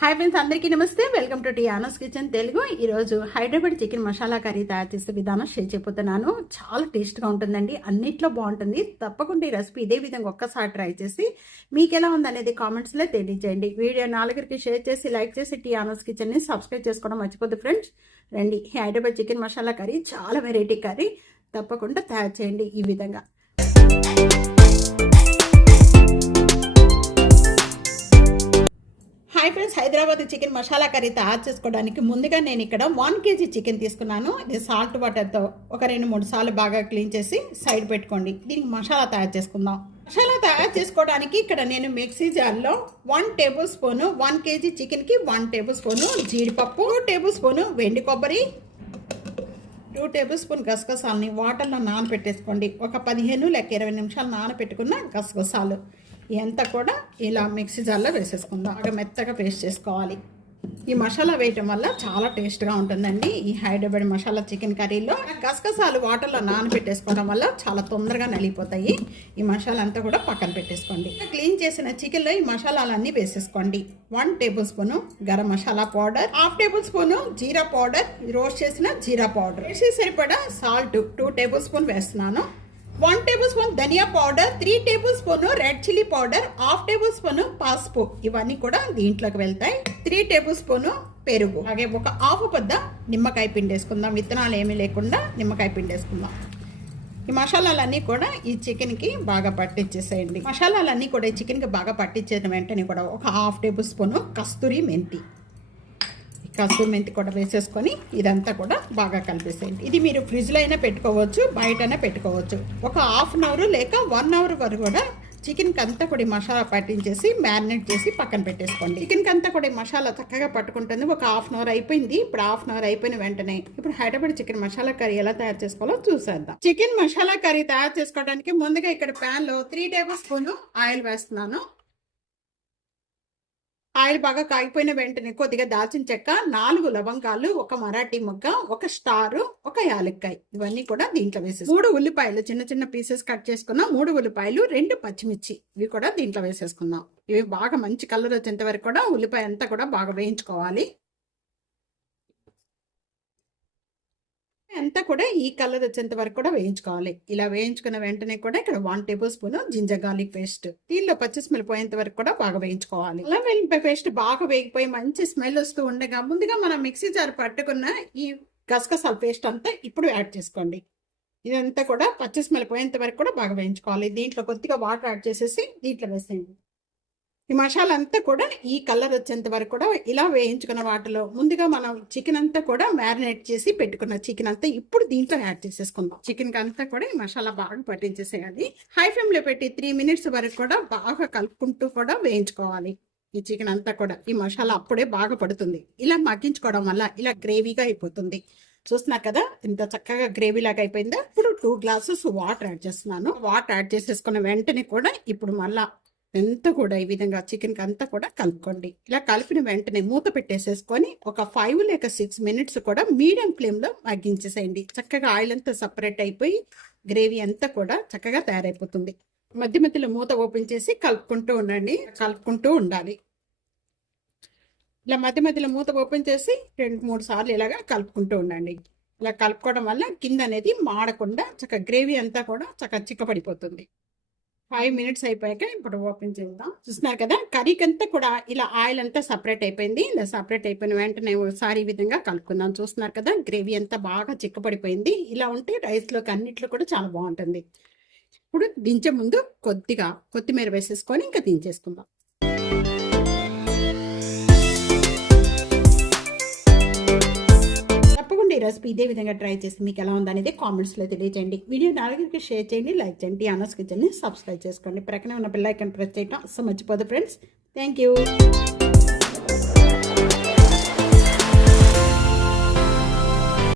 Hi friends అందరికీ నమస్తే. Welcome to T kitchen Telugu ఈరోజు హైదరాబాద్ చికెన్ మసాలా కర్రీ తయారు చేసే విధానం షేర్ చేయబోతున్నాను. చాలా టేస్ట్గా ఉంటుందండి. అన్నిట్లో బాగుంటుంది. తప్పకుండా ఈ రెసిపీ ఇదే విధంగా ఒక్కసారి ట్రై చేసి మీకు ఎలా ఉందనేది కామెంట్స్లో తెలియజేయండి. వీడియో నాలుగురికి షేర్ చేసి లైక్ చేసి టీ కిచెన్ని సబ్స్క్రైబ్ చేసుకోవడం మర్చిపోద్దు ఫ్రెండ్స్ రండి హైదరాబాద్ చికెన్ మసాలా కర్రీ చాలా వెరైటీ కర్రీ. తప్పకుండా తయారు చేయండి ఈ విధంగా. హైదరాబాద్ చికెన్ మసాలా కర్రీ తయారు చేసుకోవడానికి ముందుగా నేను ఇక్కడ వన్ కేజీ చికెన్ తీసుకున్నాను. ఇది సాల్ట్ వాటర్తో ఒక రెండు మూడు సార్లు బాగా క్లీన్ చేసి సైడ్ పెట్టుకోండి. దీనికి మసాలా తయారు చేసుకుందాం. మసాలా తయారు చేసుకోవడానికి ఇక్కడ నేను మిక్సీ జార్లో one tablespoon one KG చికెన్కి వన్ టేబుల్ స్పూను జీడిపప్పు టూ టేబుల్ స్పూను వెండి కొబ్బరి టూ టేబుల్ స్పూన్ గసగసాలని వాటర్లో నానబెట్టేసుకోండి. ఒక పదిహేను లేక ఇరవై నిమిషాలు నానబెట్టుకున్న గసగసాలు. ఇదంతా కూడా ఇలా మిక్సీ జార్లో వేసేసుకుందాం. బాగా మెత్తగా పేస్ట్ చేసుకోవాలి. ఈ మసాలా వేయటం వల్ల చాలా టేస్ట్గా ఉంటుందండి. ఈ హైదరాబాద్ మసాలా చికెన్ కర్రీలో గసగసాలు వాటర్లో నానబెట్టేసుకోవడం వల్ల చాలా తొందరగా నలిగిపోతాయి. ఈ మసాలా అంతా కూడా పక్కన పెట్టేసుకోండి. క్లీన్ చేసిన చికెన్లో ఈ మసాలాలన్నీ వేసేసుకోండి. One tablespoon garam masala powder half tablespoon jeera powder roast చేసిన జీరా పౌడర్. వేసి సరిపడా సాల్ట్ టూ టేబుల్ స్పూన్ వేస్తున్నాను. One tablespoon dhania powder three tablespoon red chilli powder half tablespoon పసుపు ఇవన్నీ కూడా దీంట్లోకి వెళ్తాయి. త్రీ టేబుల్ స్పూన్ పెరుగు. అలాగే ఒక హాఫ్ పెద్ద నిమ్మకాయ పిండి వేసుకుందాం. విత్తనాలు ఏమీ లేకుండా నిమ్మకాయ పిండి వేసుకుందాం. ఈ మసాలాలన్నీ కూడా ఈ చికెన్కి బాగా పట్టించేసేయండి. మసాలాలన్నీ కూడా ఈ చికెన్కి బాగా పట్టించేసిన వెంటనే కూడా ఒక హాఫ్ టేబుల్ స్పూన్ కస్తూరి మెంతి. కస్తూరి మెంతి కూడా వేసేసుకొని ఇదంతా కూడా బాగా కలిపేసేయండి. ఇది మీరు ఫ్రిడ్జ్లో అయినా పెట్టుకోవచ్చు బయటైనా పెట్టుకోవచ్చు. ఒక హాఫ్ అన్ అవర్ లేక వన్ అవర్ వరకు కూడా చికెన్కి అంతా కూడా మసాలా పట్టించేసి మ్యారినేట్ చేసి పక్కన పెట్టేసుకోండి. చికెన్కి అంతా కూడా ఈ మసాలా చక్కగా పట్టుకుంటుంది. ఒక హాఫ్ అన్ అవర్ అయిపోయింది. ఇప్పుడు హాఫ్ అన్ అవర్ అయిపోయిన వెంటనే ఇప్పుడు హైదరాబాద్ చికెన్ మసాలా కర్రీ ఎలా తయారు చేసుకోవాలో చూసేద్దాం. చికెన్ మసాలా కర్రీ తయారు చేసుకోవడానికి ముందుగా ఇక్కడ ప్యాన్లో త్రీ టేబుల్ స్పూన్ ఆయిల్ వేస్తున్నాను. ఆయిల్ బాగా కాగిపోయిన వెంటనే కొద్దిగా దాల్చిన చెక్క నాలుగు లవంగాలు ఒక మరాఠీ మొగ్గ ఒక స్టార్ ఒక యాలక్కాయ. ఇవన్నీ కూడా దీంట్లో వేసేసి మూడు ఉల్లిపాయలు చిన్న చిన్న పీసెస్ కట్ చేసుకున్నాం. మూడు ఉల్లిపాయలు రెండు పచ్చిమిర్చి. ఇవి కూడా దీంట్లో వేసేసుకుందాం. ఇవి బాగా మంచి కలర్ వచ్చేంత వరకు కూడా ఉల్లిపాయ అంతా కూడా బాగా వేయించుకోవాలి. ఇదంతా కూడా ఈ కలర్ వచ్చేంత వరకు కూడా వేయించుకోవాలి. ఇలా వేయించుకున్న వెంటనే కూడా ఇక్కడ one tablespoon ginger garlic paste. దీనిలో పచ్చి స్మెల్ పోయేంత వరకు కూడా బాగా వేయించుకోవాలి. అలా వెల్లిపాయ పేస్ట్ బాగా వేగిపోయి మంచి స్మెల్ వస్తూ ఉండగా ముందుగా మనం మిక్సీ జార్ పట్టుకున్న ఈ గసగసాల పేస్ట్ అంతా ఇప్పుడు యాడ్ చేసుకోండి. ఇదంతా కూడా పచ్చి స్మెల్ పోయేంత వరకు కూడా బాగా వేయించుకోవాలి. దీంట్లో కొద్దిగా వాటర్ యాడ్ చేసేసి దీంట్లో వేసేయండి. ఈ మసాలా అంతా కూడా ఈ కలర్ వచ్చేంత వరకు కూడా ఇలా వేయించుకున్న వాటిలో ముందుగా మనం చికెన్ అంతా కూడా మ్యారినేట్ చేసి పెట్టుకున్న చికెన్ అంతా ఇప్పుడు దీంట్లో యాడ్ చేసేసుకుందాం. చికెన్ అంతా కూడా ఈ మసాలా బాగా పట్టించేసేయాలి. హై ఫ్లేమ్లో పెట్టి త్రీ మినిట్స్ వరకు కూడా బాగా కలుపుకుంటూ కూడా వేయించుకోవాలి. ఈ చికెన్ అంతా కూడా ఈ మసాలా అప్పుడే బాగా పడుతుంది. ఇలా మగ్గించుకోవడం వల్ల ఇలా గ్రేవీగా అయిపోతుంది. చూస్తున్నా కదా ఇంత చక్కగా గ్రేవీ లాగా అయిపోయిందా? ఇప్పుడు టూ గ్లాసెస్ వాటర్ యాడ్ చేస్తున్నాను. వాటర్ యాడ్ చేసేసుకున్న వెంటనే కూడా ఇప్పుడు మళ్ళా ఎంత కూడా ఈ విధంగా చికెన్కి అంతా కూడా కలుపుకోండి. ఇలా కలిపిన వెంటనే మూత పెట్టేసేసుకొని ఒక ఫైవ్ లేక సిక్స్ మినిట్స్ కూడా మీడియం ఫ్లేమ్లో మగ్గించేసేయండి. చక్కగా ఆయిల్ అంతా సపరేట్ అయిపోయి గ్రేవీ అంతా కూడా చక్కగా తయారైపోతుంది. మధ్య మధ్యలో మూత ఓపెన్ చేసి కలుపుకుంటూ ఉండండి. కలుపుకుంటూ ఉండాలి. ఇలా మధ్య మధ్యలో మూత ఓపెన్ చేసి రెండు మూడు సార్లు ఇలాగా కలుపుకుంటూ ఉండండి. ఇలా కలుపుకోవడం వల్ల కింద అనేది మాడకుండా చక్కగా గ్రేవీ అంతా కూడా చక్కగా చిక్కపడిపోతుంది ఫైవ్ మినిట్స్ అయిపోయాక ఇప్పుడు ఓపెన్ చేద్దాం. చూస్తున్నారు కదా కర్రీకి అంతా కూడా ఇలా ఆయిల్ అంతా సపరేట్ అయిపోయింది. ఇలా సపరేట్ అయిపోయిన వెంటనే ఒకసారి ఈ విధంగా కలుపుకుందాం. చూస్తున్నారు కదా గ్రేవీ అంతా బాగా చిక్కపడిపోయింది ఇలా ఉంటే రైస్లోకి అన్నిట్లో కూడా చాలా బాగుంటుంది. ఇప్పుడు దించే ముందు కొద్దిగా కొత్తిమీర వేసేసుకొని ఇంకా దించేసుకుందాం. ఈ రెసిపీ ఇదే విధంగా ట్రై చేసి మీకు ఎలా ఉందనేది కామెంట్స్లో తెలియజేయండి వీడియో నాలుగురికి షేర్ చేయండి లైక్ చేయండి అనస్ కిచెన్ని సబ్స్క్రైబ్ చేసుకోండి. ప్రక్కనే ఉన్న పిల్లైకన్ ప్రెస్ చేయటం అస్సలు మర్చిపోదు ఫ్రెండ్స్ థ్యాంక్ యూ